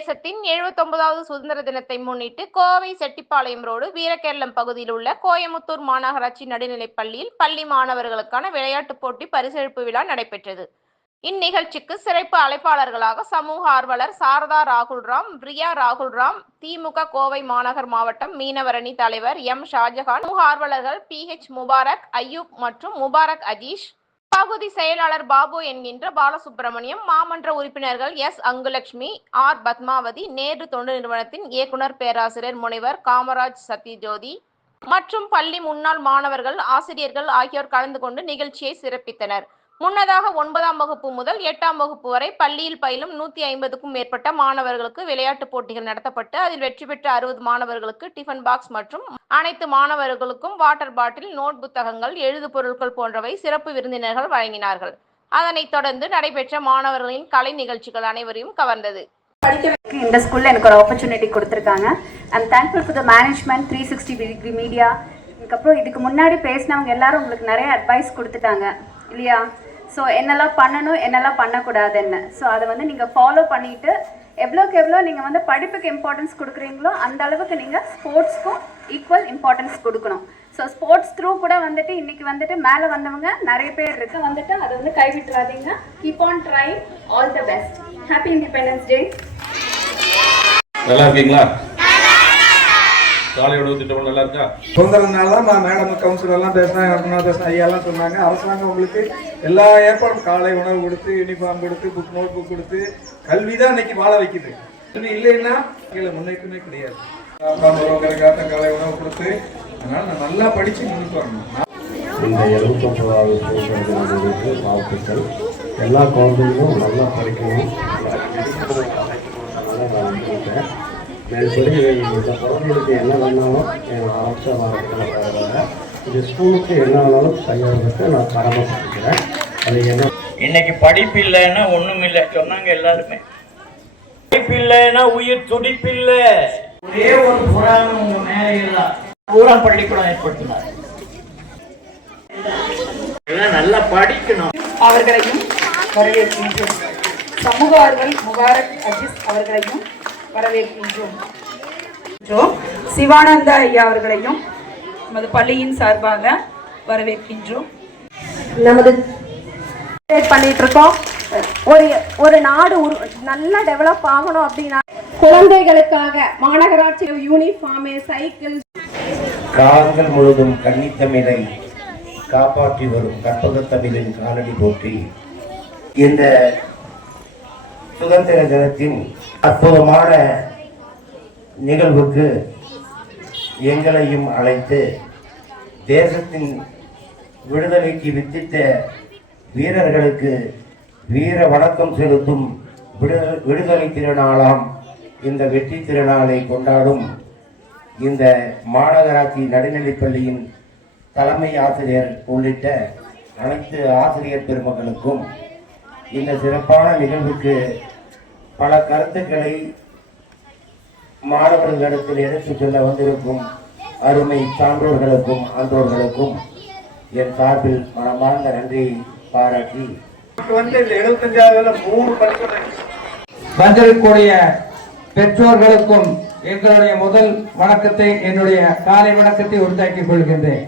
தேசத்தின் 79வது சுதந்திர தினத்தை முன்னிட்டு கோவை செட்டிப்பாளையம் ரோடு வீரகேரளம் பகுதியில் உள்ள கோயமுத்தூர் மாநகராட்சி நடுநிலைப் பள்ளியில் பள்ளி மாணவர்களுக்கான விளையாட்டுப் போட்டி பரிசளிப்பு விழா நடைபெற்றது. இந்நிகழ்ச்சிக்கு சிறப்பு அழைப்பாளர்களாக சமூக ஆர்வலர் சாரதா ராகுல்ராம், பிரியா ராகுல்ராம், திமுக கோவை மாநகர் மாவட்டம் மீனவரணி தலைவர் எம். ஷாஜகான், சமூக ஆர்வலர்கள் PH முபாரக், அய்யூப் மற்றும் முபாரக் அஜீஷ், பகுதி செயலாளர் பாபு என்கின்ற பாலசுப்பிரமணியம், மாமன்ற உறுப்பினர்கள் S. அங்குலட்சுமி, R. பத்மாவதி, நேரு தொண்டு நிறுவனத்தின் இயக்குனர் பேராசிரியர் முனைவர் காமராஜ் சத்யஜோதி மற்றும் பள்ளி முன்னாள் மாணவர்கள், ஆசிரியர்கள் ஆகியோர் கலந்து கொண்டு நிகழ்ச்சியை சிறப்பித்தனர். முன்னதாக 9ஆம் வகுப்பு முதல் 8ஆம் வகுப்பு வரை பள்ளியில் பயிலும் 150க்கும் மேற்பட்ட மாணவர்களுக்கு விளையாட்டுப் போட்டிகள் நடத்தப்பட்டு அதில் வெற்றி பெற்ற 60 மாணவர்களுக்கு டிஃபன் பாக்ஸ் மற்றும் அனைத்து மாணவர்களுக்கும் வாட்டர் பாட்டில், நோட் புத்தகங்கள், எழுது பொருட்கள் போன்றவை சிறப்பு விருந்தினர்கள் வழங்கினார்கள். அதனைத் தொடர்ந்து நடைபெற்ற மாணவர்களின் கலை நிகழ்ச்சிகள் அனைவரையும் கவர்ந்தது. இந்த ஸ்கூல்ல எனக்கு ஒரு ஆப்பர்ச்சுனிட்டி கொடுத்துருக்காங்க. I'm thankful for the management 360 media. இதுக்கப்புறம் இதுக்கு முன்னாடி பேசினவங்க எல்லாரும் உங்களுக்கு நிறைய அட்வைஸ் கொடுத்துட்டாங்க இல்லையா? ஸோ என்னெல்லாம் பண்ணணும், என்னெல்லாம் பண்ணக்கூடாதுன்னு. ஸோ அதை நீங்கள் ஃபாலோ பண்ணிவிட்டு எவ்வளோக்கு எவ்வளோ நீங்கள் படிப்புக்கு இம்பார்ட்டன்ஸ் கொடுக்குறீங்களோ அந்த அளவுக்கு நீங்கள் ஸ்போர்ட்ஸ்க்கும் ஈக்குவல் இம்பார்ட்டன்ஸ் கொடுக்கணும். ஸோ ஸ்போர்ட்ஸ் த்ரூ கூட இன்றைக்கி மேலே வந்தவங்க நிறைய பேர் இருக்கு. அதை கைவிட்டுறாதீங்க. Keep on try. All the best. Happy independence day. நல்லா இருக்கீங்களா? காலை உணவு திட்டம் நல்லா இருக்கா? சுதந்திர நாள் தான் மேடம் கவுன்சிலர் எல்லாம் பேசினாங்க, ஐயாலாம் சொன்னாங்க. அரசாங்கம் உங்களுக்கு எல்லா ஏற்பாடும் காலை உணவு கொடுத்து, யூனிஃபார்ம் கொடுத்து, நோட் புக் கொடுத்து, கல்வி தான் இன்னைக்கு வாழ வைக்குது. இல்லைன்னா கீழே முன்னேற்றமே கிடையாது. காலை உணவு கொடுத்து, அதனால நான் நல்லா படிச்சு முன்னுக்கு வரணும். இந்த 79வது சுதந்திர தினத்திற்கு வாழ்த்துக்கள். எல்லா குழந்தைகளும் நல்லா படிக்கணும். மேல்படி இந்த குழந்தைகளுக்கு என்ன வேணாலும் அரசு மாவட்டத்தில் இந்த ஸ்கூலுக்கு என்ன வேணாலும் செய்யறதுக்கு நான் கடமைப்பட்டிருக்கிறேன். அது என்ன இன்னைக்கு படிப்பு இல்லைன்னா ஒன்றும் இல்லை சொன்னாங்க எல்லாருமே. படிப்பு இல்லைன்னா உயிர் துடிப்பில்லை. ஒரே ஒரு புறாவும் உங்க மேலே இல்லை. பூரா பள்ளிக்கூடம் ஏற்படுத்தினார். நல்லா படிக்கணும். அவர்களையும் வரவேற்கின்றோம். சமூக ஆர்வலர் முபாரக் அஜீஸ் அவர்களையும் வரவேற்கின்றோம். சிவானந்தா ஐயா அவர்களையும் நமது பள்ளியின் சார்பாக வரவேற்கின்றோம். நமது பண்ணிட்டு இருக்கோம். ஒரு நாடு நல்லா டெவலப் ஆகணும் அப்படின்னா குழந்தைகளுக்காக மாநகராட்சி யூனிஃபார்ம், சைக்கிள், காலங்கள் முழுதும் கன்னித்தமிழை காப்பாற்றி வரும் கற்பகத்தமிழின் காலடி போற்றி இந்த சுதந்திர தினத்தின் அற்புதமான நிகழ்வுக்கு எங்களையும் அழைத்து தேசத்தின் விடுதலைக்கு வித்திட்ட வீரர்களுக்கு வீர வணக்கம் செலுத்தும் விடுதலை திருநாளாம் இந்த வெற்றி திருநாளை கொண்டாடும் இந்த மாநகராட்சி நடுநிலைப்பள்ளியின் தலைமை ஆசிரியர் உள்ளிட்ட அனைத்து ஆசிரியர் பெருமக்களுக்கும் இந்த சிறப்பான நிகழ்வுக்கு பல கருத்துக்களை மாணவர்களிடத்தில் எடுத்துச் செல்ல வந்திருக்கும் அருமை சான்றோர்களுக்கும் ஆன்றோர்களுக்கும் என் சார்பில் மனமார்ந்த நன்றி பாராட்டி வந்திருக்கக்கூடிய பெற்றோர்களுக்கும் எங்களுடைய முதல் வணக்கத்தை, என்னுடைய காலை வணக்கத்தை உண்டாக்கிக் கொள்கின்றேன்.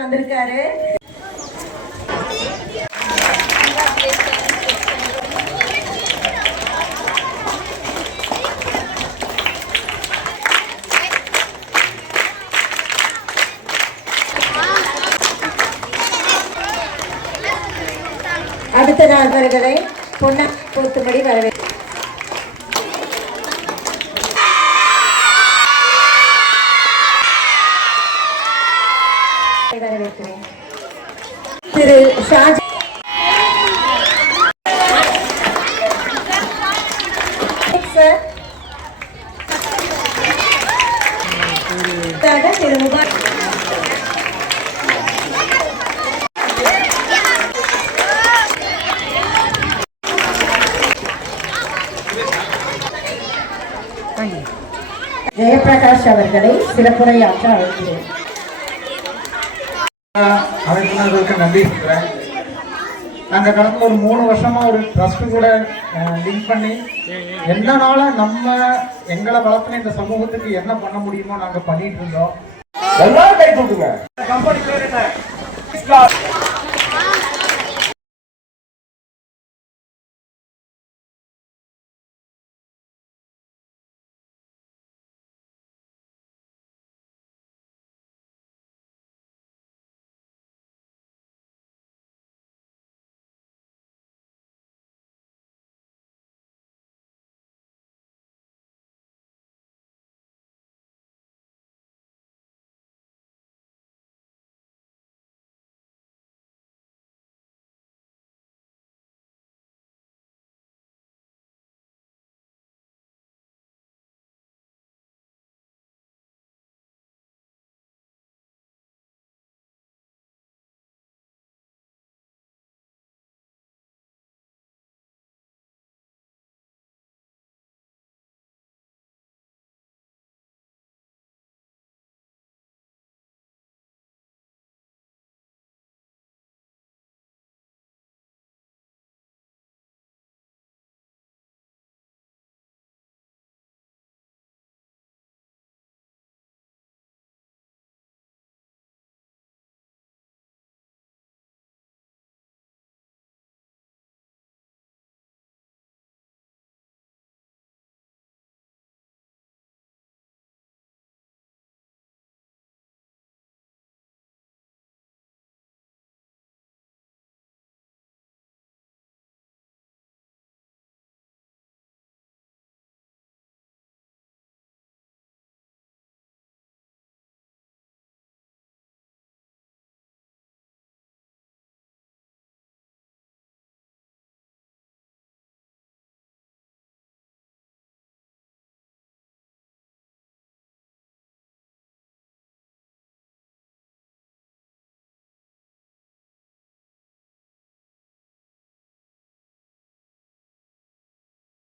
வந்திருக்காரு. அடுத்த நண்பர்களை பொன்ன போத்தும்படி வரவேற்கிறேன். திரு ஷாஜி திரு முபாரக் ஜெயபிரகாஷ் அவர்களை சிறப்புரையாற்ற அழைக்கிறேன். அமைப்பினர்களுக்கு நன்றி சொல்கிறேன். நாங்கள் கடந்த ஒரு 3 வருஷமா ஒரு ட்ரஸ்ட் கூட லிங்க் பண்ணி என்னனால நம்ம எங்களை வளர்த்துன இந்த சமூகத்துக்கு என்ன பண்ண முடியுமோ நாங்கள் பண்ணிட்டு இருந்தோம். எல்லாரும் கை தூக்குங்க. கம்பெனி பேர் என்ன?